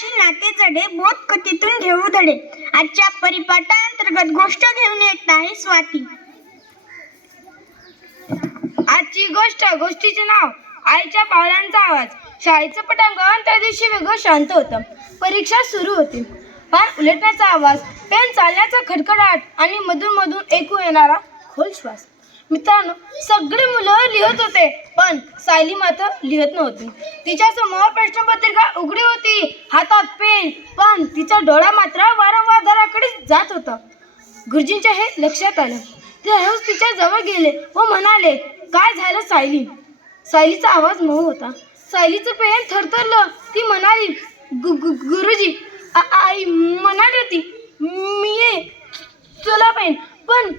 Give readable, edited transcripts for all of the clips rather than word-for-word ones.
जगाशी नाते जडे बोध कथेतून घेऊ धडे. आजच्या परिपाठांतर्गत गोष्ट घेऊन येत आहे स्वाती. आजची गोष्टीचे नाव आईच्या पावलांचा आवाज. शाळेचं पटांगण त्या दिवशी वेगळं शांत होतं. परीक्षा सुरू होती. पान उलटण्याचा आवाज, पेन चालण्याचा खडखडाट आणि मधून मधून ऐकू येणारा खोल श्वास. मित्रांनो, सगळी मुलं लिहत होते, पण सायली मात्र लिहत नव्हती. तिच्या समोर प्रश्नपत्रिका उघडी होती, हातात पेन, पण तिचा डोळा मात्र वारंवार दाराकडे जात होता. गुरुजींच्या हे लक्षात आलं. ते हळूच तिच्या जवळ गेले व म्हणाले, काय झालं सायली? सायलीचा आवाज मऊ होता. सायलीचं पेन थरथरलं. ती म्हणाली, गुरुजी, आई म्हणाली होती मी ये तुला पेन, पण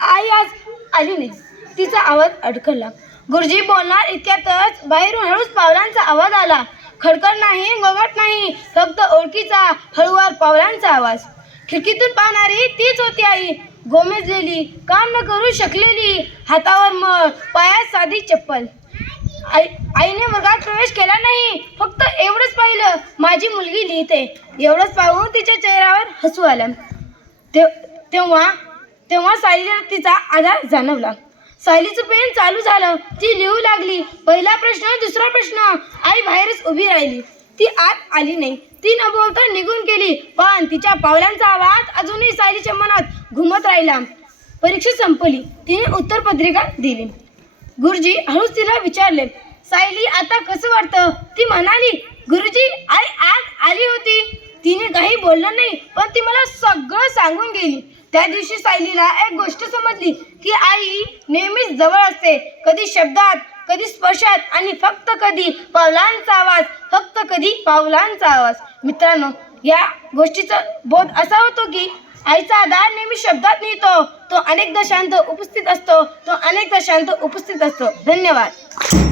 आई आज आली नाही. तिचा आवाज अडकला. गुरुजी बोलणार इतक्यातच बाहेरून हळूच पावलांचा आवाज आला. खडखड नाही, गोंगाट नाही, फक्त ओळखीचा हळूवार पावलांचा आवाज. खिडकीतून पाहणारी तीच होती आई. गोमेजलेली, काम न करू शकलेली, हातावर मळ, पायात साधी चप्पल. आईने वर्गात प्रवेश केला नाही, फक्त एवढंच पाहिलं, माझी मुलगी लिहिते. एवढंच पाहून तिच्या चेहऱ्यावर हसू आलं. तेव्हा सायलीला तिचा आधार जाणवला. सायलीचं पेन चालू झालं. ती लिहू लागली. पहिला प्रश्न, दुसरा प्रश्न. आई बाहेरच उभी राहिली. ती आत आली नाही. ती न बोलता निघून गेली, पण तिच्या पावलांचा आवाज अजूनही सायलीच्या मनात घुमत राहिला. परीक्षा संपली. तिने उत्तरपत्रिका दिली. गुरुजी हळूच तिला विचारले, सायली आता कसं वाटतं? ती म्हणाली, गुरुजी, आई आज आली होती. तिने काही बोललं नाही, पण ती मला सगळं सांगून गेली. त्या दिवशी सायलीला एक गोष्ट समजली की आई नेहमीच जवळ असते. कधी शब्दात, कधी स्पर्शात आणि फक्त कधी पावलांचा आवाज, फक्त कधी पावलांचा आवाज. मित्रांनो, या गोष्टीचा बोध असा होतो की आईचा आधार नेहमी शब्दात नसतो. तो अनेकदा शांत उपस्थित असतो. धन्यवाद.